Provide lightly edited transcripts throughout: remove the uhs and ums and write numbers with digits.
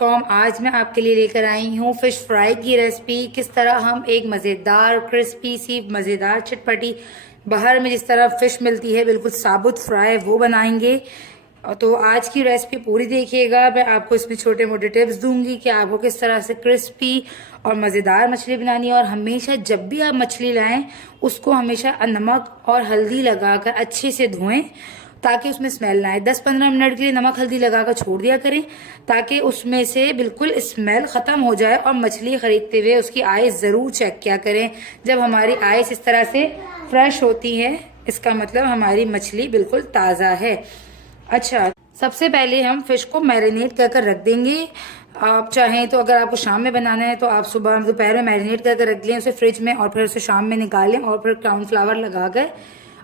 khushbu.com। आज मैं आपके लिए लेकर आई हूँ फ़िश फ्राई की रेसिपी। किस तरह हम एक मज़ेदार क्रिस्पी सी मज़ेदार चटपटी, बाहर में जिस तरह फ़िश मिलती है बिल्कुल साबुत फ्राई, वो बनाएंगे। तो आज की रेसिपी पूरी देखिएगा। मैं आपको इसमें छोटे मोटे टिप्स दूंगी कि आपको किस तरह से क्रिस्पी और मज़ेदार मछली बनानी है। और हमेशा जब भी आप मछली लाएं उसको हमेशा नमक और हल्दी लगाकर अच्छे से धोएं ताकि उसमें स्मेल ना आए। 10-15 मिनट के लिए नमक हल्दी लगाकर छोड़ दिया करें ताकि उसमें से बिल्कुल स्मेल ख़त्म हो जाए। और मछली खरीदते हुए उसकी आइस ज़रूर चेक किया करें। जब हमारी आइस इस तरह से फ्रेश होती है इसका मतलब हमारी मछली बिल्कुल ताज़ा है। अच्छा, सबसे पहले हम फिश को मैरिनेट कर कर रख देंगे। आप चाहें तो अगर आपको शाम में बनाना है तो आप सुबह दोपहर में मैरिनेट कर कर रख लें उसे फ्रिज में, और फिर उसे शाम में निकालें और फिर कॉर्नफ्लावर लगा कर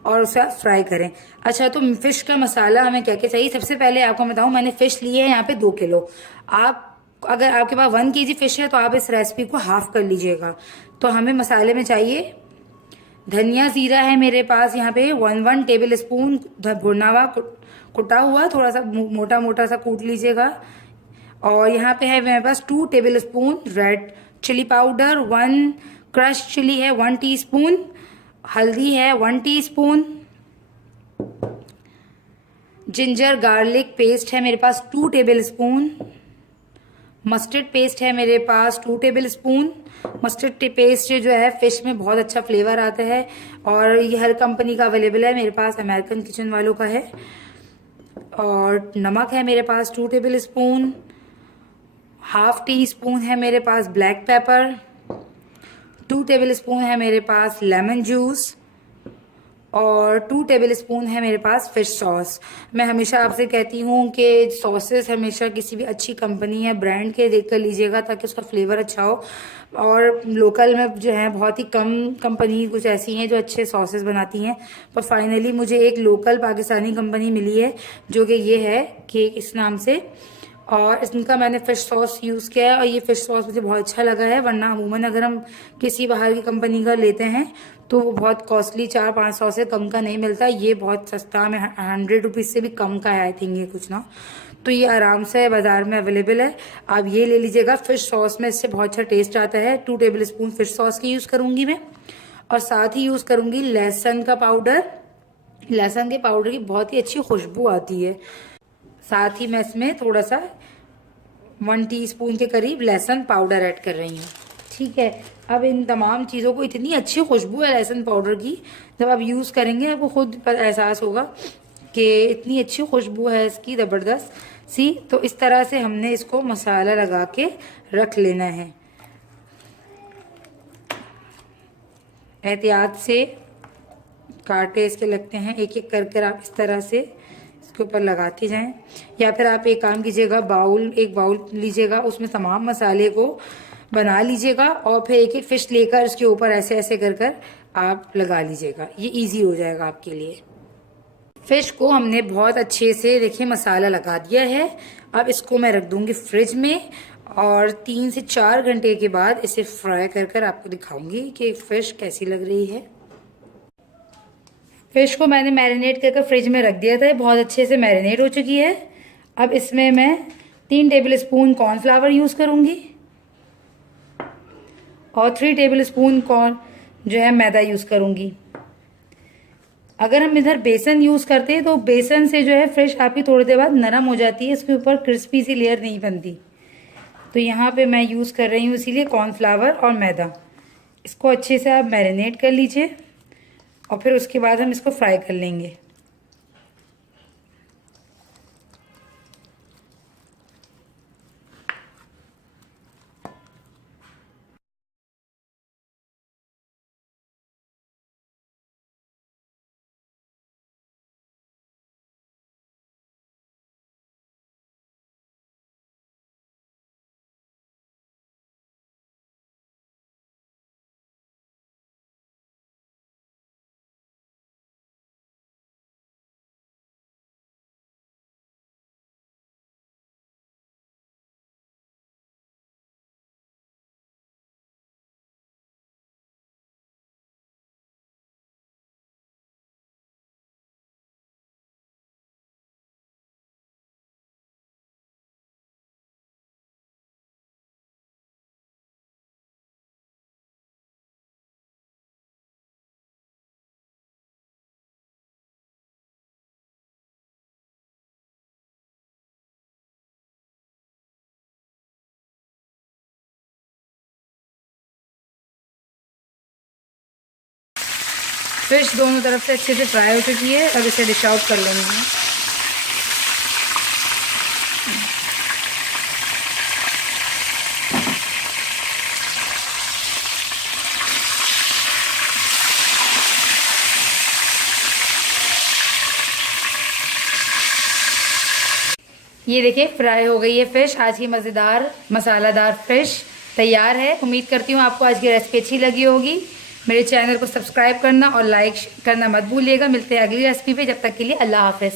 और उसे फ्राई करें। अच्छा, तो फिश का मसाला हमें क्या क्या चाहिए। सबसे पहले आपको बताऊं, मैंने फिश ली है यहाँ पे 2 किलो। आप अगर आपके पास 1 kg फिश है तो आप इस रेसिपी को हाफ कर लीजिएगा। तो हमें मसाले में चाहिए धनिया जीरा है मेरे पास यहाँ पे 1 टेबल स्पून भुना हुआ कुटा हुआ, थोड़ा सा मोटा मोटा सा कूट लीजिएगा। और यहाँ पे है मेरे पास 2 tablespoon red chilli powder, 1 crush chilli है 1 टीस्पून, हल्दी है 1 टीस्पून, जिंजर गार्लिक पेस्ट है मेरे पास 2 टेबल स्पून, मस्टर्ड पेस्ट है मेरे पास 2 टेबल स्पून। मस्टर्ड पेस्ट जो है फिश में बहुत अच्छा फ्लेवर आता है और ये हर कंपनी का अवेलेबल है, मेरे पास अमेरिकन किचन वालों का है। और नमक है मेरे पास 2 table spoon, half tea spoon है मेरे पास ब्लैक पेपर, 2 टेबल स्पून है मेरे पास लेमन जूस और 2 टेबल स्पून है मेरे पास फिश सॉस। मैं हमेशा आपसे कहती हूँ कि सॉसेस हमेशा किसी भी अच्छी कंपनी या ब्रांड के देख कर लीजिएगा ताकि उसका फ्लेवर अच्छा हो। और लोकल में जो है बहुत ही कम कंपनी कुछ ऐसी हैं जो अच्छे सॉसेस बनाती हैं, पर फाइनली मुझे एक लोकल पाकिस्तानी कंपनी मिली है जो कि ये है केक इस नाम से, और इनका मैंने फिश सॉस यूज़ किया है और ये फिश सॉस मुझे बहुत अच्छा लगा है। वरना अमूमन अगर हम किसी बाहर की कंपनी का लेते हैं तो वो बहुत कॉस्टली 400-500 से कम का नहीं मिलता। ये बहुत सस्ता में 100 रुपीज़ से भी कम का है आई थिंक ये कुछ ना। तो ये आराम से बाजार में अवेलेबल है, आप ये ले लीजिएगा। फिश सॉस में इससे बहुत अच्छा टेस्ट आता है। 2 टेबल स्पून फिश सॉस की यूज़ करूँगी मैं, और साथ ही यूज़ करूँगी लहसुन का पाउडर। लहसुन के पाउडर की बहुत ही अच्छी खुशबू आती है। साथ ही मैं इसमें थोड़ा सा 1 टीस्पून के करीब लहसुन पाउडर ऐड कर रही हूँ। ठीक है, अब इन तमाम चीज़ों को, इतनी अच्छी खुशबू है लहसुन पाउडर की, जब आप यूज़ करेंगे आपको खुद पर एहसास होगा कि इतनी अच्छी खुशबू है इसकी ज़बरदस्त सी। तो इस तरह से हमने इसको मसाला लगा के रख लेना है। एहतियात से कांटे इसके लगते हैं, एक एक कर कर आप इस तरह से इसके ऊपर लगाते जाएं। या फिर आप एक काम कीजिएगा, एक बाउल लीजिएगा, उसमें तमाम मसाले को बना लीजिएगा और फिर एक एक फिश लेकर इसके ऊपर ऐसे ऐसे कर कर आप लगा लीजिएगा। ये इजी हो जाएगा आपके लिए। फिश को हमने बहुत अच्छे से देखिए मसाला लगा दिया है। अब इसको मैं रख दूंगी फ्रिज में और 3 से 4 घंटे के बाद इसे फ्राई कर कर आपको दिखाऊंगी कि फिश कैसी लग रही है। फिश को मैंने मैरिनेट करके फ्रिज में रख दिया था, बहुत अच्छे से मैरिनेट हो चुकी है। अब इसमें मैं 3 टेबल स्पून कॉर्नफ्लावर यूज़ करूँगी और 3 टेबल स्पून कॉर्न जो है मैदा यूज़ करूँगी। अगर हम इधर बेसन यूज़ करते हैं तो बेसन से जो है फिश आपकी थोड़ी देर बाद नरम हो जाती है, इसके ऊपर क्रिस्पी सी लेयर नहीं बनती। तो यहाँ पे मैं यूज़ कर रही हूँ इसीलिए कॉर्नफ्लावर और मैदा। इसको अच्छे से आप मैरिनेट कर लीजिए और फिर उसके बाद हम इसको फ्राई कर लेंगे। फिश दोनों तरफ से अच्छे से फ्राई हो चुकी है। अब इसे डिश आउट कर लेंगे। ये देखिए फ्राई हो गई है फिश। आज की मज़ेदार मसालादार फिश तैयार है। उम्मीद करती हूँ आपको आज की रेसिपी अच्छी लगी होगी। मेरे चैनल को सब्सक्राइब करना और लाइक करना मत भूलिएगा। मिलते हैं अगली रेसिपी पे, जब तक के लिए अल्लाह हाफिज़।